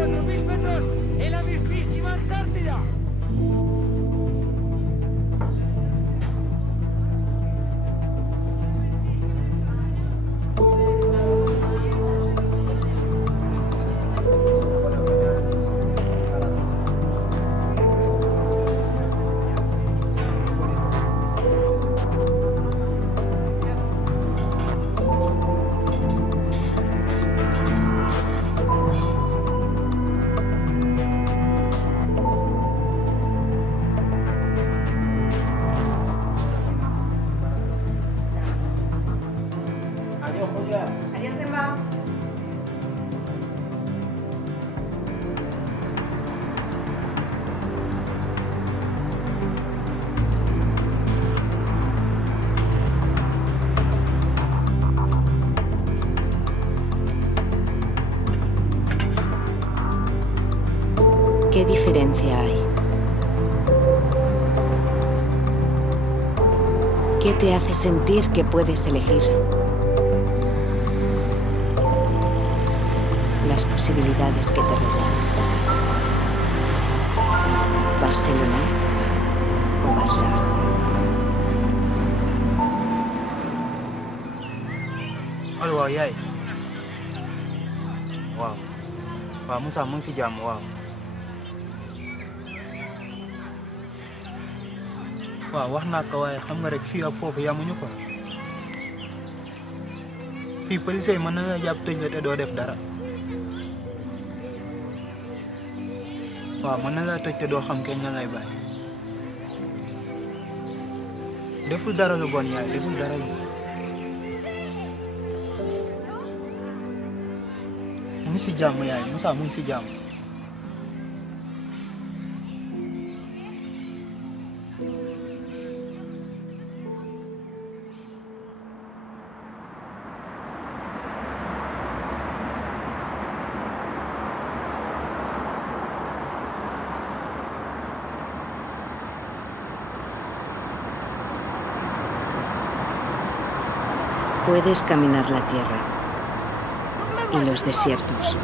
4.000 metros en la mismísima Antártida. Adiós, Emma. ¿Qué diferencia hay? ¿Qué te hace sentir que puedes elegir? Las posibilidades que te rodean. Barcelona o Barça. Allo waaw yaay waaw waaw Moussa mu ngi si jàmm waaw waaw wax naa ko waaye xam nga rek fii ak foofu yamuñu quoi fii police yi mën na la jàpp tëj la te doo def dara waaw mën na la tëj te doo xam kenn nga lay bàyyi deful dara lu bon yaay deful dara lu bon mu ngi si jàmm yaay Moussa mu ngi si jàmm Puedes caminar la tierra y los desiertos.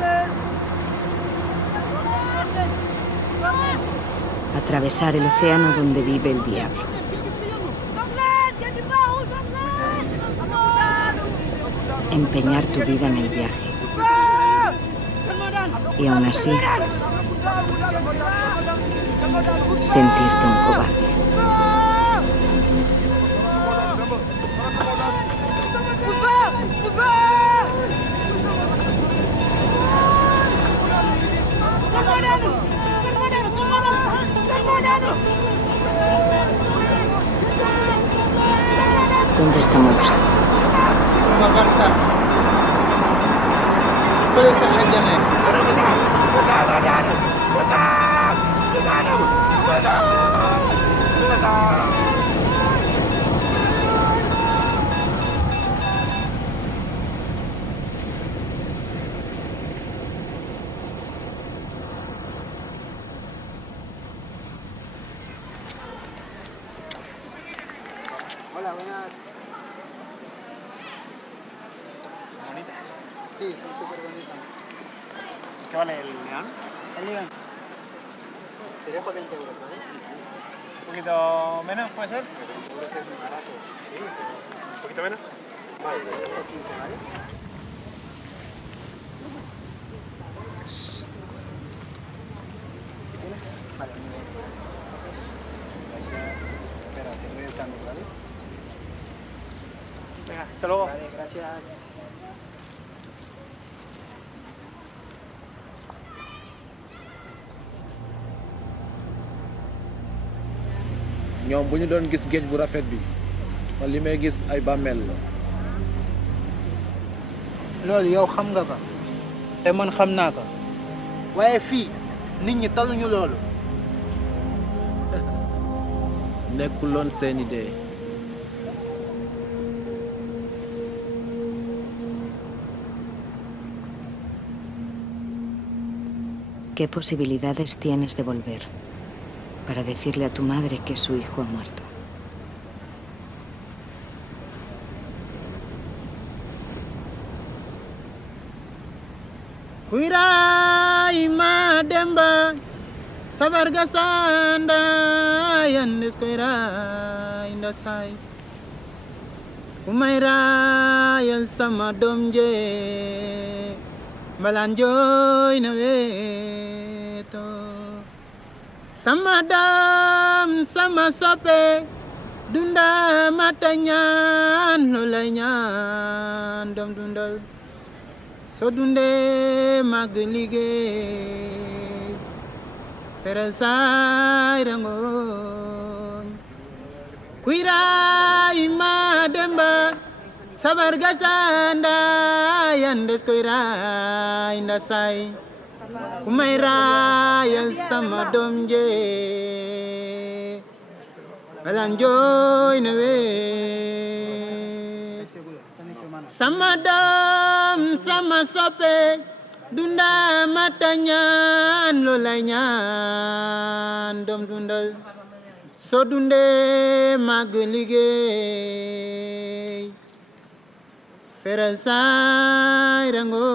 Atravesar el océano donde vive el diablo. Empeñar tu vida en el viaje. Y aún así, sentirte un cobarde. ¿Dónde está Moussa? Hola, buenas. ¿Bonitas? Sí, son súper bonitas. ¿Qué vale el león? El león. Te dejo 20 euros, ¿vale? ¿Un poquito menos, puede ser? 20 euros es muy barato. Sí, un poquito menos. Vale, te dejo 15, ¿vale? ¿Tienes? Vale, muy bien. Gracias. Espera, te doy el cambio, ¿vale? Venga, hasta luego. Vale, gracias. ñoom bu ñu doon gis géej bu rafet bi man li may gis ay bàmmeel la. loolu yow xam nga ko te man xam naa ko waaye fii nit ñi taluñu loolu. nekkuloon seen idée. ¿Qué posibilidades tienes de volver para decirle a tu madre que su hijo ha muerto? Cuirai, sabar gasanda yandes koira inda sai umaira yal sama domje balanjoy na weto sama dam sama sope dunda matanyan lolay ñaan dom dundal so dunde mag liggéey feral saay rangoñ kuy raay ma demba sabar gasanda yandes koy raay nda saay ku may raayal sama doom je balan jooy na weet sama doom sama soppe dunda mata ñaan loolay ñaan doom dundal soo dunde màgg liggéey feral saay rango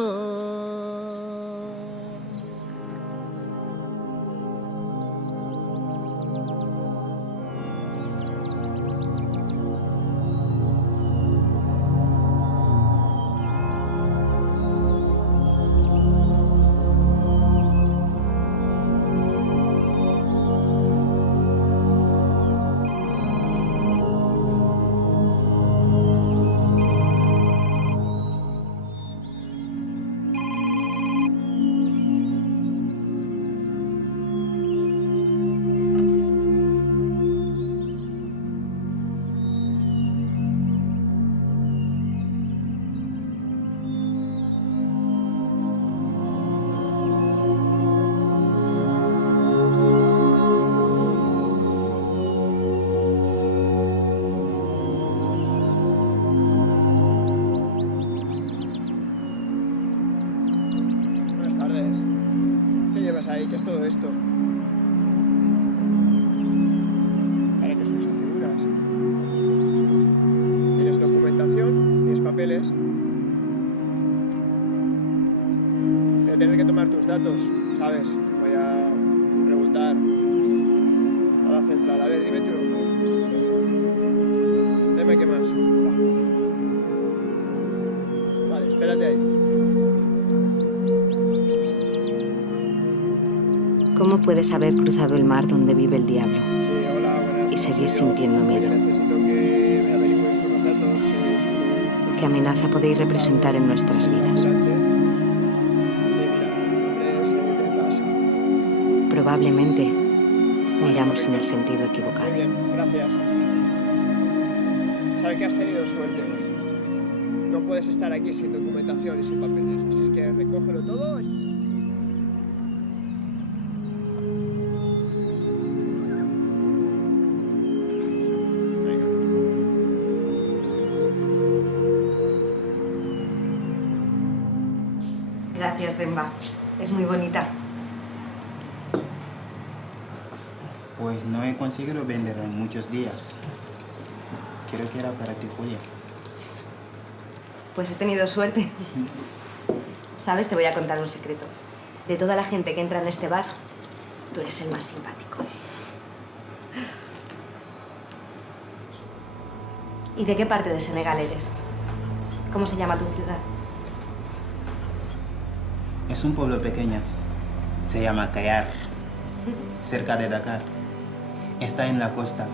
Ahí, ¿qué es todo esto? Vale, que son esas figuras. Tienes documentación, tienes papeles. Voy a tener que tomar tus datos, ¿sabes? Voy a preguntar a la central. A ver, dime tu nombre. Dime qué más. Vale, espérate ahí. ¿Cómo puedes haber cruzado el mar donde vive el diablo Sí, hola, buenas. y seguir sintiendo miedo? Necesito que me averigües unos datos ¿Qué amenaza podéis representar en nuestras vidas? Sí, mira, mi nombre es Enrique Plaza. Probablemente miramos en el sentido Muy equivocado. bien, gracias. Sabes que has tenido suerte hoy. No puedes estar aquí sin documentación y sin papeles, así es que recógelo todo y... Gracias, Demba. Es muy bonita. Pues no he conseguido venderla en muchos días. Creo que era para ti, Julia. Pues he tenido suerte. ¿Sabes? Te voy a contar un secreto. De toda la gente que entra en este bar, tú eres el más simpático. ¿Y de qué parte de Senegal eres? ¿Cómo se llama tu ciudad? Es un pueblo pequeño. Se llama Kayar, cerca de Dakar. Está en la costa.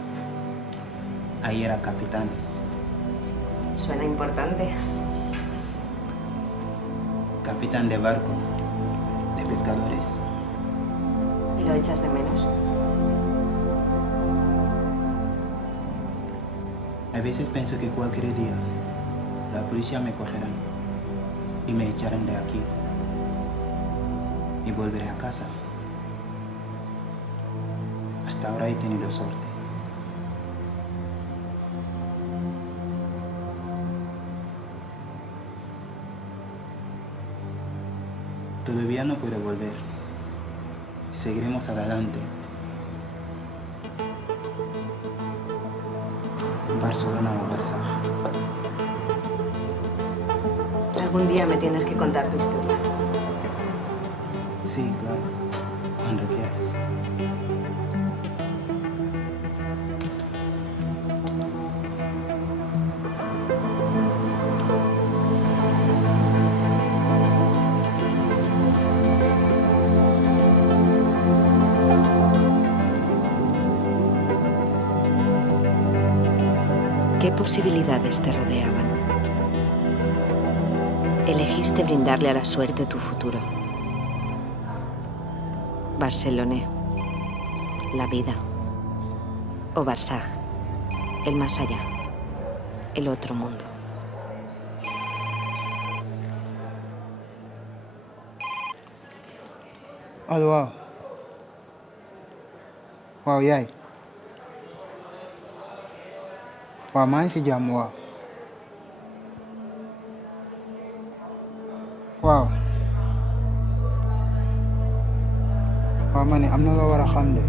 Ahí era capitán. Suena importante. Capitán de barco, de pescadores. ¿Y lo echas de menos? A veces pienso que cualquier día la policía me cogerán y me echarán de aquí. Y volveré a casa. Hasta ahora he tenido suerte. Todavía no puedo volver. Seguiremos adelante. Barcelona o Barça. Algún día me tienes que contar tu historia. Sí, claro. Cuando quieras. ¿Qué posibilidades te rodeaban? Elegiste brindarle a la suerte tu futuro. Barcelona, la vida. O Barsaj, el más allá, el otro mundo. allo waaw waaw yaay waaw maa ngi si jàmm waaw waaw waaw ma ne am na loo war a xam de